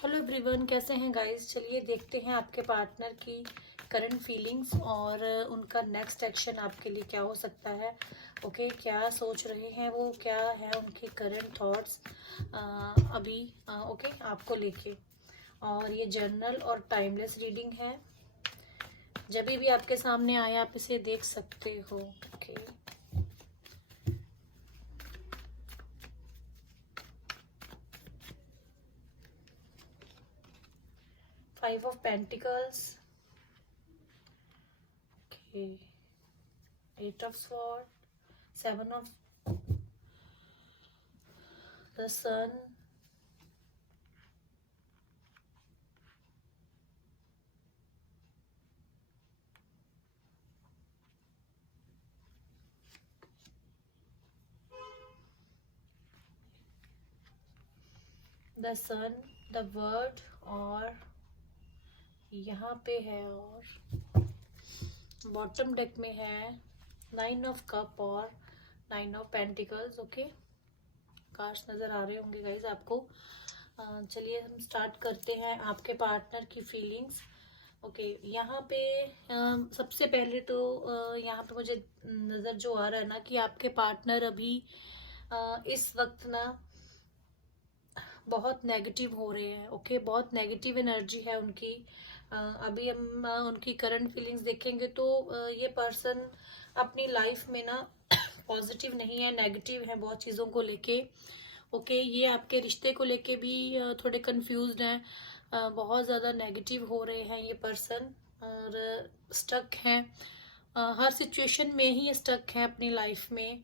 Hello everyone, कैसे हैं guys. चलिए देखते हैं आपके पार्टनर की करंट फीलिंग्स और उनका नेक्स्ट एक्शन आपके लिए क्या हो सकता है। ओके, क्या सोच रहे हैं वो, क्या है उनकी करंट थॉट्स अभी ओके आपको लेके। और ये जर्नल और टाइमलेस रीडिंग है। जब भी आपके सामने आए आप इसे देख सकते हो। Okay, 5 of pentacles, okay, 8 of sword, 7 of the sun, the sun, the world, और यहाँ पे है, और बॉटम डेक में है 9 ऑफ कप और 9 ऑफ पेंटिकल्स। ओके, कार्ड्स नजर आ रहे होंगे गाइज आपको। चलिए हम स्टार्ट करते हैं आपके पार्टनर की फीलिंग्स। ओके, यहाँ पे सबसे पहले तो यहाँ पे मुझे नज़र जो आ रहा है ना कि आपके पार्टनर अभी इस वक्त ना बहुत नेगेटिव हो रहे हैं। ओके, बहुत नेगेटिव एनर्जी है उनकी। अभी हम उनकी करंट फीलिंग्स देखेंगे तो ये पर्सन अपनी लाइफ में ना पॉजिटिव नहीं है, नेगेटिव है बहुत चीज़ों को लेके। ओके, ये आपके रिश्ते को लेके भी थोड़े कंफ्यूज्ड हैं। बहुत ज़्यादा नेगेटिव हो रहे हैं ये पर्सन, और स्टक हैं। हर सिचुएशन में ही स्टक है अपनी लाइफ में।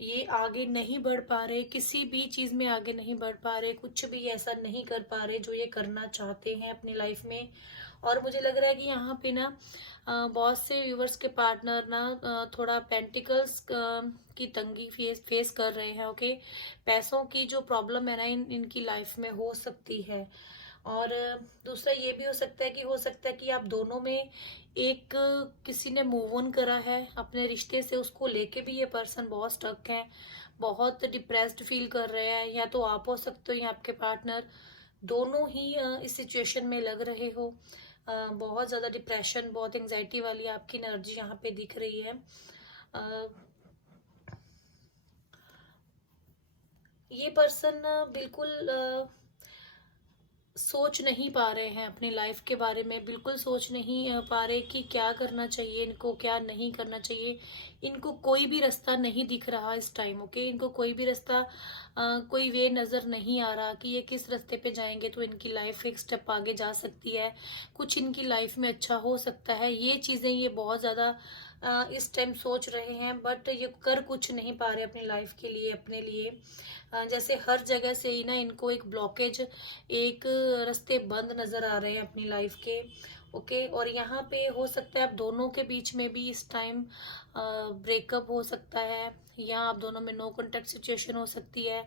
ये आगे नहीं बढ़ पा रहे, किसी भी चीज में आगे नहीं बढ़ पा रहे, कुछ भी ऐसा नहीं कर पा रहे जो ये करना चाहते हैं अपनी लाइफ में। और मुझे लग रहा है कि यहाँ पे ना बहुत से व्यूवर्स के पार्टनर ना थोड़ा पेंटिकल्स की तंगी फेस कर रहे हैं। ओके, पैसों की जो प्रॉब्लम है ना इनकी लाइफ में हो सकती है। और दूसरा ये भी हो सकता है कि आप दोनों में एक किसी ने मूव ऑन करा है अपने रिश्ते से, उसको लेके भी ये पर्सन बहुत स्टक है, बहुत डिप्रेस्ड फील कर रहे हैं। या तो आप हो सकते हो या आपके पार्टनर, दोनों ही इस सिचुएशन में लग रहे हो। बहुत ज्यादा डिप्रेशन, बहुत एंजाइटी वाली आपकी एनर्जी यहाँ पे दिख रही है। अ, ये पर्सन बिल्कुल सोच नहीं पा रहे हैं अपनी लाइफ के बारे में, बिल्कुल सोच नहीं पा रहे कि क्या करना चाहिए इनको, क्या नहीं करना चाहिए। इनको कोई भी रास्ता नहीं दिख रहा इस टाइम। ओके, इनको कोई भी रास्ता, कोई वे नजर नहीं आ रहा कि ये किस रास्ते पे जाएंगे तो इनकी लाइफ एक स्टेप आगे जा सकती है, कुछ इनकी लाइफ में अच्छा हो सकता है। ये चीजें ये बहुत ज्यादा इस टाइम सोच रहे हैं, बट ये कर कुछ नहीं पा रहे अपनी लाइफ के लिए, अपने लिए। जैसे हर जगह से ही ना इनको एक ब्लॉकेज, एक रास्ते बंद नजर आ रहे हैं अपनी लाइफ के। ओके, और यहाँ पे हो सकता है आप दोनों के बीच में भी इस टाइम ब्रेकअप हो सकता है, या आप दोनों में नो कॉन्टेक्ट सिचुएशन हो सकती है।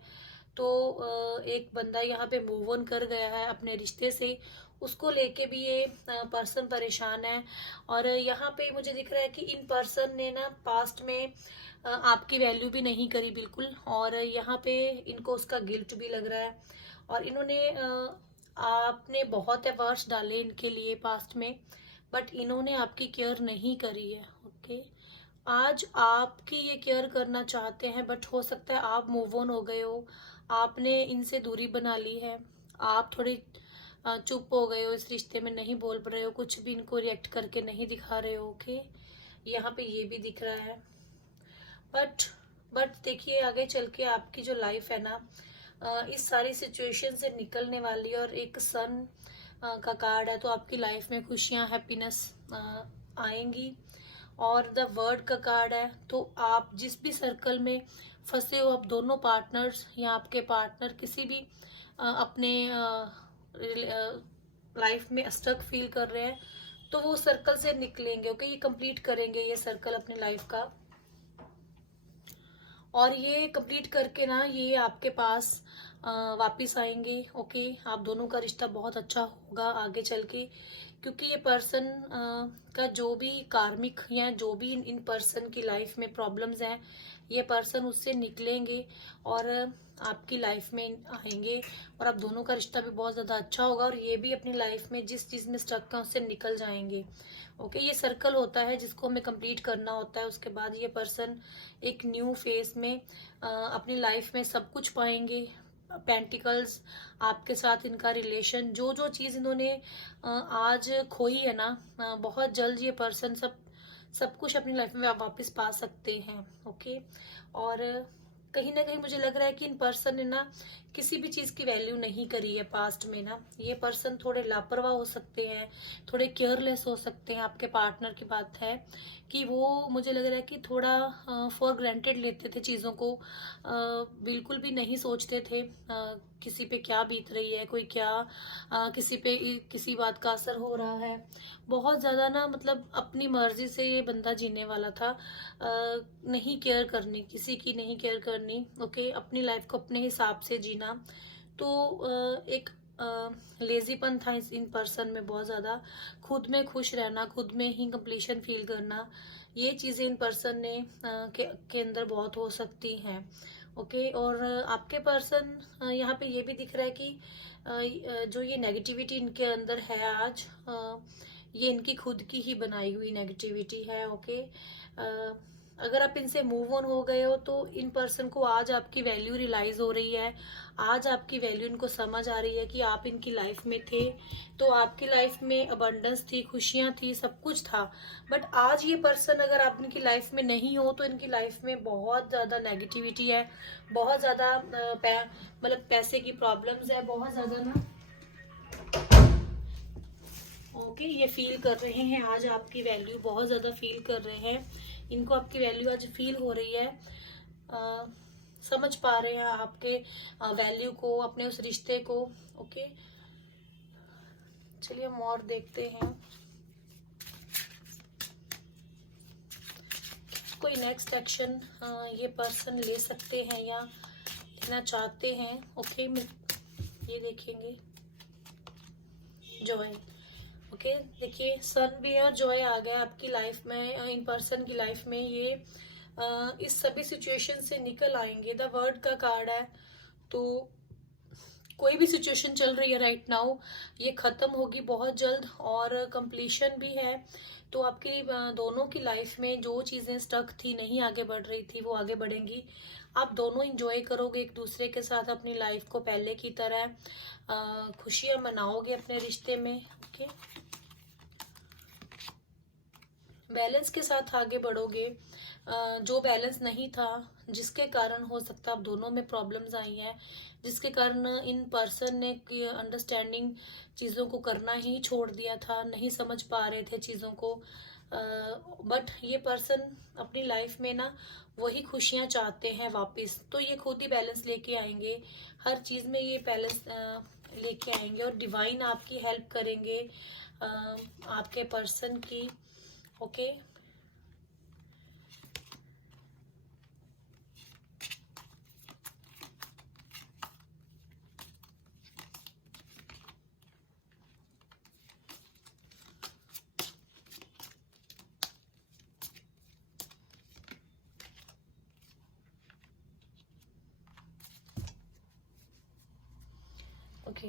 तो एक बंदा यहाँ पे मूव ऑन कर गया है अपने रिश्ते से, उसको लेके भी ये पर्सन परेशान है। और यहाँ पे मुझे दिख रहा है कि इन पर्सन ने ना पास्ट में आपकी वैल्यू भी नहीं करी बिल्कुल, और यहाँ पे इनको उसका गिल्ट भी लग रहा है। और इन्होंने आपने बहुत एफर्ट्स डाले इनके लिए पास्ट में, बट इन्होंने आपकी केयर नहीं करी है। ओके, आज आपकी ये केयर करना चाहते हैं, बट हो सकता है आप मूव ऑन हो गए हो, आपने इनसे दूरी बना ली है, आप थोड़ी चुप हो गए हो, इस रिश्ते में नहीं बोल रहे हो, कुछ भी इनको रिएक्ट करके नहीं दिखा रहे हो। ओके, यहाँ पे ये भी दिख रहा है। बट देखिए आगे चल के आपकी जो लाइफ है ना, इस सारी सिचुएशन से निकलने वाली, और एक सन का कार्ड है तो आपकी लाइफ में खुशियां, हैप्पीनेस आएंगी। और द वर्ड का कार्ड है तो आप जिस भी सर्कल में फंसे हो, आप दोनों पार्टनर्स या आपके पार्टनर किसी भी अपने लाइफ में स्टक फील कर रहे हैं तो वो सर्कल से निकलेंगे। ओके, ये कंप्लीट करेंगे ये सर्कल अपने लाइफ का, और ये कंप्लीट करके ना ये आपके पास वापिस आएंगे। ओके, आप दोनों का रिश्ता बहुत अच्छा होगा आगे चल के, क्योंकि ये पर्सन का जो भी कार्मिक या जो भी इन पर्सन की लाइफ में प्रॉब्लम्स हैं, ये पर्सन उससे निकलेंगे और आपकी लाइफ में आएंगे, और आप दोनों का रिश्ता भी बहुत ज्यादा अच्छा होगा, और ये भी अपनी लाइफ में जिस चीज में स्टक है उससे निकल जाएंगे। ओके, ये सर्कल होता है जिसको हमें कंप्लीट करना होता है। उसके बाद ये पर्सन एक न्यू फेज में अपनी लाइफ में सब कुछ पाएंगे। पेंटिकल्स, आपके साथ इनका रिलेशन, जो जो चीज इन्होंने आज खोई है ना, बहुत जल्द ये पर्सन सब कुछ अपनी लाइफ में आप वापस पा सकते हैं। ओके, और कहीं ना कहीं मुझे लग रहा है कि इन पर्सन ने ना किसी भी चीज की वैल्यू नहीं करी है पास्ट में ना। ये पर्सन थोड़े लापरवाह हो सकते हैं, थोड़े केयरलेस हो सकते हैं। आपके पार्टनर की बात है कि वो, मुझे लग रहा है कि थोड़ा फॉर ग्रांटेड लेते थे चीजों को, बिल्कुल भी नहीं सोचते थे किसी पे क्या बीत रही है, कोई क्या किसी पे किसी बात का असर हो रहा है। बहुत ज्यादा ना, मतलब अपनी मर्जी से ये बंदा जीने वाला था, नहीं केयर करनी, किसी की नहीं केयर करनी। ओके, अपनी लाइफ को अपने हिसाब से जीना। तो एक लेजीपन था इन पर्सन में बहुत ज्यादा। खुद में खुश रहना, खुद में ही कंप्लीशन फील करना, ये चीजें इन पर्सन ने के अंदर बहुत हो सकती हैं। ओके, और आपके पर्सन यहाँ पे ये भी दिख रहा है कि जो ये नेगेटिविटी इनके अंदर है आज, ये इनकी खुद की ही बनाई हुई नेगेटिविटी है। ओके, अगर आप इनसे मूव ऑन हो गए हो तो इन पर्सन को आज आपकी वैल्यू रियलाइज हो रही है, आज आपकी वैल्यू इनको समझ आ रही है कि आप इनकी लाइफ में थे तो आपकी लाइफ में अबंडेंस थी, खुशियां थी, सब कुछ था। बट आज ये पर्सन अगर आप इनकी लाइफ में नहीं हो तो इनकी लाइफ में बहुत ज्यादा नेगेटिविटी है, बहुत ज्यादा मतलब पैसे की प्रॉब्लम्स है, बहुत ज्यादा ना। ओके, ये फील कर रहे हैं आज आपकी वैल्यू, बहुत ज्यादा फील कर रहे हैं। इनको आपकी वैल्यू आज फील हो रही है, समझ पा रहे हैं आपके वैल्यू को, अपने उस रिश्ते को। ओके, चलिए हम और देखते हैं कोई नेक्स्ट एक्शन ये पर्सन ले सकते हैं या लेना चाहते हैं। ओके, ये देखेंगे जॉय। ओके, देखिए सन भी है और जॉय आ गया आपकी लाइफ में, इन पर्सन की लाइफ में। ये इस सभी सिचुएशन से निकल आएंगे। द वर्ड का कार्ड है, तो कोई भी सिचुएशन चल रही है राइट नाउ, ये खत्म होगी बहुत जल्द, और कंप्लीशन भी है। तो आपकी दोनों की लाइफ में जो चीजें स्टक थी, नहीं आगे बढ़ रही थी, वो आगे बढ़ेंगी। आप दोनों इंजॉय करोगे एक दूसरे के साथ अपनी लाइफ को पहले की तरह, खुशियां मनाओगे अपने रिश्ते में। ओके, बैलेंस के साथ आगे बढ़ोगे। जो बैलेंस नहीं था, जिसके कारण हो सकता है आप दोनों में प्रॉब्लम्स आई हैं, जिसके कारण इन पर्सन ने अंडरस्टैंडिंग चीज़ों को करना ही छोड़ दिया था, नहीं समझ पा रहे थे चीज़ों को। बट ये पर्सन अपनी लाइफ में ना वही खुशियां चाहते हैं वापस, तो ये खुद ही बैलेंस लेके आएंगे, हर चीज़ में ये बैलेंस लेके आएंगे, और डिवाइन आपकी हेल्प करेंगे आपके पर्सन की। ओके, ओके,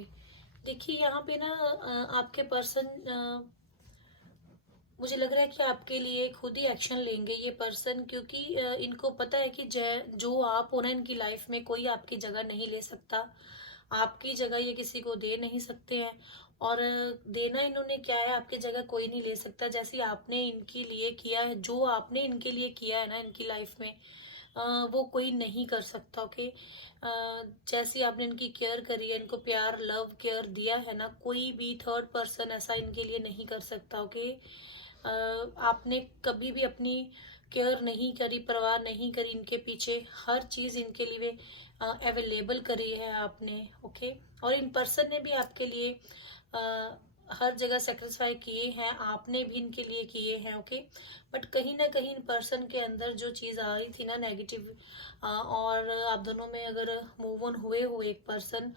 देखिए यहाँ पे ना आपके पर्सन, मुझे लग रहा है कि आपके लिए खुद ही एक्शन लेंगे ये पर्सन, क्योंकि इनको पता है कि जो आप हो ना इनकी लाइफ में, कोई आपकी जगह नहीं ले सकता, आपकी जगह ये किसी को दे नहीं सकते हैं। और देना इन्होंने क्या है, आपकी जगह कोई नहीं ले सकता। जैसे आपने इनके लिए किया है, जो आपने इनके लिए किया है ना इनकी लाइफ में, वो कोई नहीं कर सकता। ओके, जैसी आपने इनकी केयर करी है, इनको प्यार, लव, केयर दिया है ना, कोई भी थर्ड पर्सन ऐसा इनके लिए नहीं कर सकता। ओके, आपने कभी भी अपनी केयर नहीं करी, परवाह नहीं करी इनके पीछे, हर चीज इनके लिए अवेलेबल करी है आपने। ओके, और इन पर्सन ने भी आपके लिए हर जगह सेक्रीफाई किए हैं, आपने भी इनके लिए किए हैं। ओके, बट कहीं ना कहीं इन पर्सन के अंदर जो चीज आ रही थी ना नेगेटिव, और आप दोनों में अगर मूव ऑन हुए हो एक पर्सन,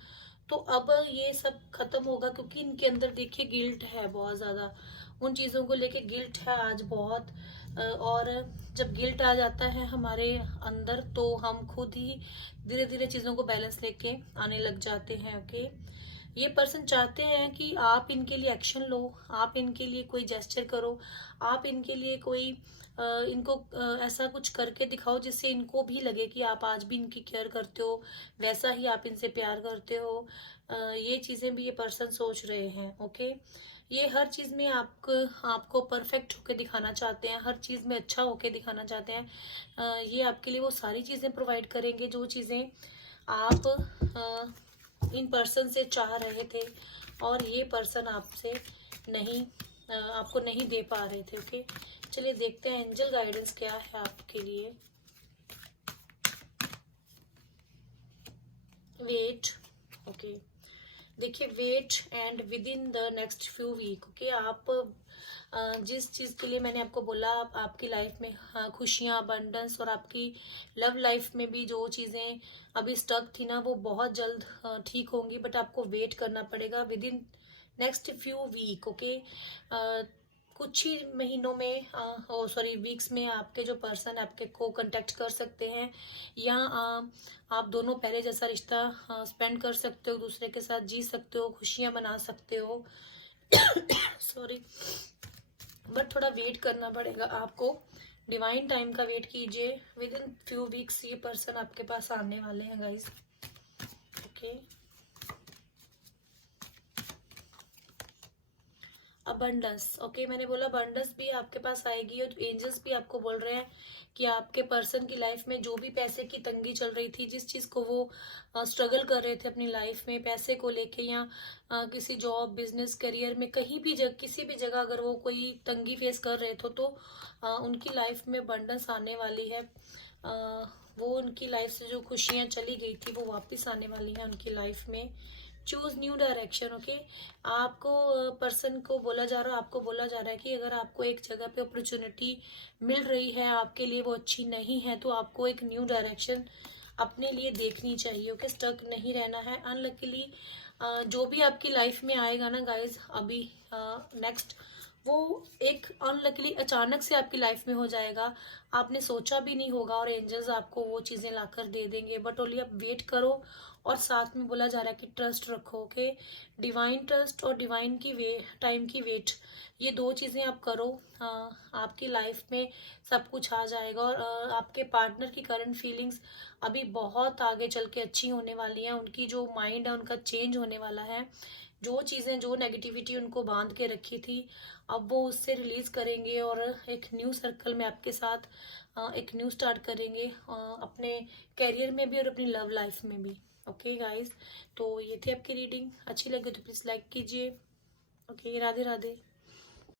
तो अब ये सब खत्म होगा, क्योंकि इनके अंदर देखिए गिल्ट है बहुत ज्यादा, उन चीजों को लेके गिल्ट है आज बहुत। और जब गिल्ट आ जाता है हमारे अंदर तो हम खुद ही धीरे धीरे चीजों को बैलेंस लेके आने लग जाते हैं। ओके, ये पर्सन चाहते हैं कि आप इनके लिए एक्शन लो, आप इनके लिए कोई जेस्चर करो, आप इनके लिए कोई इनको ऐसा कुछ करके दिखाओ जिससे इनको भी लगे कि आप आज भी इनकी केयर करते हो, वैसा ही आप इनसे प्यार करते हो। ये चीजें भी ये पर्सन सोच रहे हैं। ओके, ये हर चीज में आपको परफेक्ट होके दिखाना चाहते हैं, हर चीज में अच्छा होके दिखाना चाहते हैं। ये आपके लिए वो सारी चीजें प्रोवाइड करेंगे जो चीजें आप इन पर्सन से चाह रहे थे और ये पर्सन आपसे नहीं आपको नहीं दे पा रहे थे। ओके, चलिए देखते हैं एंजल गाइडेंस क्या है आपके लिए। वेट, ओके, देखिए wait and within the next few week. Okay, आप जिस चीज के लिए मैंने आपको बोला, आपकी लाइफ में खुशियां, अबंडेंस और आपकी लव लाइफ में भी जो चीजें अभी स्टक थी ना, वो बहुत जल्द ठीक होंगी, बट आपको वेट करना पड़ेगा within next few week. Okay, कुछ ही महीनों में सॉरी वीक्स में आपके जो पर्सन आपके को कांटेक्ट कर सकते हैं, या आप दोनों पहले जैसा रिश्ता स्पेंड कर सकते हो, दूसरे के साथ जी सकते हो, खुशियां मना सकते हो। सॉरी, बट थोड़ा वेट करना पड़ेगा आपको, डिवाइन टाइम का वेट कीजिए। विद इन फ्यू वीक्स ये पर्सन आपके पास आने वाले हैं गाइस। Okay, abundance. ओके, मैंने बोला अबंडेंस भी आपके पास आएगी, और एंजल्स भी आपको बोल रहे हैं कि आपके पर्सन की लाइफ में जो भी पैसे की तंगी चल रही थी, जिस चीज को वो स्ट्रगल कर रहे थे अपनी लाइफ में पैसे को लेके, या किसी जॉब, बिजनेस, करियर में कहीं भी किसी भी जगह अगर वो कोई तंगी फेस कर रहे थे तो उनकी लाइफ में अबंडेंस आने वाली है। वो उनकी लाइफ से जो खुशियां चली गई थी वो वापस आने वाली है उनकी लाइफ में। Choose new direction. ओके, आपको पर्सन को बोला जा रहा है, आपको बोला जा रहा है कि अगर आपको एक जगह पे अपॉर्चुनिटी मिल रही है, आपके लिए वो अच्छी नहीं है, तो आपको एक न्यू डायरेक्शन अपने लिए देखनी चाहिए। ओके, स्टक नहीं रहना है। अनलकीली जो भी आपकी लाइफ में आएगा ना गाइज अभी नेक्स्ट, वो एक अनलकीली अचानक से आपकी लाइफ में हो जाएगा, आपने सोचा भी नहीं होगा, और एंजल्स आपको वो चीजें लाकर दे देंगे। बट ओनली आप वेट करो, और साथ में बोला जा रहा है कि ट्रस्ट रखो। ओके, डिवाइन ट्रस्ट और डिवाइन की टाइम की वेट, ये दो चीजें आप करो, आपकी लाइफ में सब कुछ आ जाएगा। और आपके पार्टनर की करंट फीलिंग्स अभी बहुत आगे चल के अच्छी होने वाली हैं, उनकी जो माइंड है उनका चेंज होने वाला है। जो चीजें, जो नेगेटिविटी उनको बांध के रखी थी, अब वो उससे रिलीज करेंगे, और एक न्यू सर्कल में आपके साथ एक न्यू स्टार्ट करेंगे, अपने करियर में भी और अपनी लव लाइफ में भी। ओके गाइस, तो ये थी आपकी रीडिंग। अच्छी लगी तो प्लीज लाइक कीजिए। ओके, राधे राधे।